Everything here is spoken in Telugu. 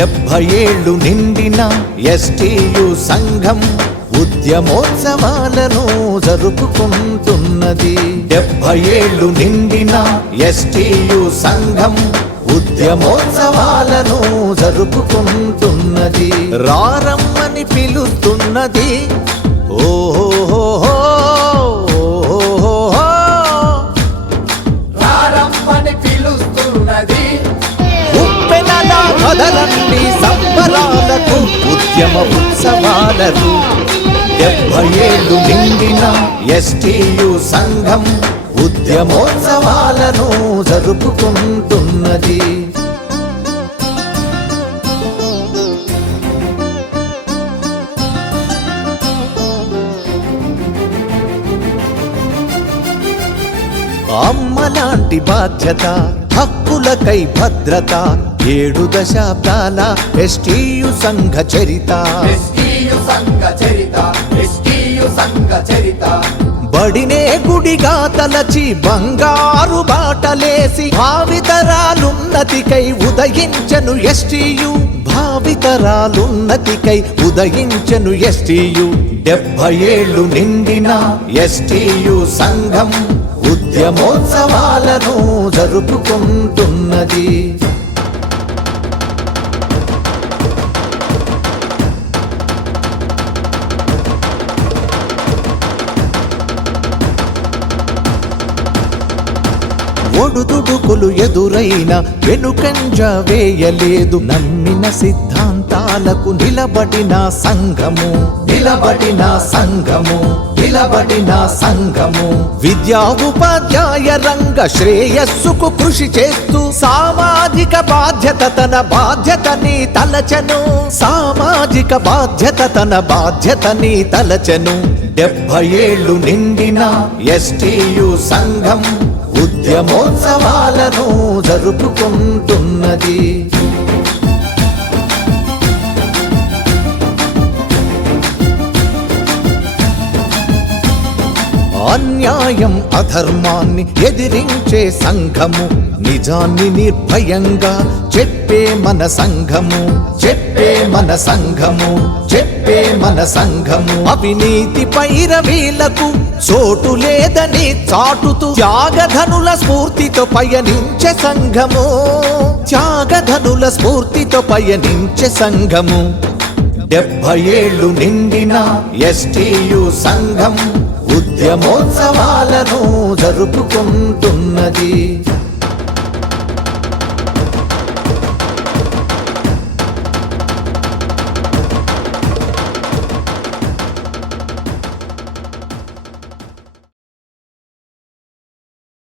70 ఏళ్ళు నిండిన ఎస్టీయు సంఘం ఉద్యమోత్సవాలను జరుపుకుంటున్నది. 70 ఏళ్ళు నిండిన ఎస్టీయు సంఘం ఉద్యమోత్సవాలను జరుపుకుంటున్నది. రారమ్మని పిలుస్తున్నది. ఓహో రారమ్మని పిలుస్తున్నది. ఉప్పెనలా కదలండి సంబరాలకు ఉద్యమ ఉత్సవాలకు. 70 ఏళ్ళు నిండిన ఎస్టీయు సంఘం ఉద్యమోత్సవాలను జరుపుకుంటున్నది. అమ్మలాంటి బాధ్యత, హక్కులకై భద్రత, 7 దశాబ్దాల ఎస్టీయు సంఘ చరిత. ఎస్టీయు సంఘ చరిత, ఎస్టీయు సంఘ చరిత. బడినే గుడిగా తలచి బంగారు బాటలేసి భావితరాలున్నతికై ఉదయించను ఎస్టీయు. భావితరాలున్నతికై ఉదయించను ఎస్టీయు. 70 ఏళ్ళు నిండిన ఎస్టీయు సంఘం ఉద్యమోత్సవాలను జరుపుకుంటున్నది. ఒడుదుడుకులు ఎదురైన వెనుకంజ వేయలేదు. నమ్మిన సిద్ధాంతాలకు నిలబడిన సంఘము, నిలబడిన సంఘము, నిలబడిన సంఘము. విద్యా ఉపాధ్యాయ రంగ శ్రేయస్సుకు కృషి చేస్తూ సామాజిక బాధ్యత తన బాధ్యతని తలచెను. సామాజిక బాధ్యత తన బాధ్యతని తలచెను. 70 ఏళ్ళు నిండిన ఎస్టీయు సంఘం ఉద్యమోత్సవాలను జరుపుకుంటున్నది. అన్యాయం అధర్మాన్ని ఎదిరించే సంఘము, నిజాన్ని నిర్భయంగా చెప్పే మన సంఘము, చెప్పే మన సంఘము, చెప్పే మన సంఘము. అవినీతి పైరవీలకు చోటు లేదని చాటుతూ త్యాగధనుల స్ఫూర్తితో పయనించే సంఘము, త్యాగధనుల స్ఫూర్తితో పయనించే సంఘము. 70 ఏళ్ళు నిండిన ఎస్టీయు సంఘం ఉద్యమోత్సవాలను జరుపుకుంటున్నది.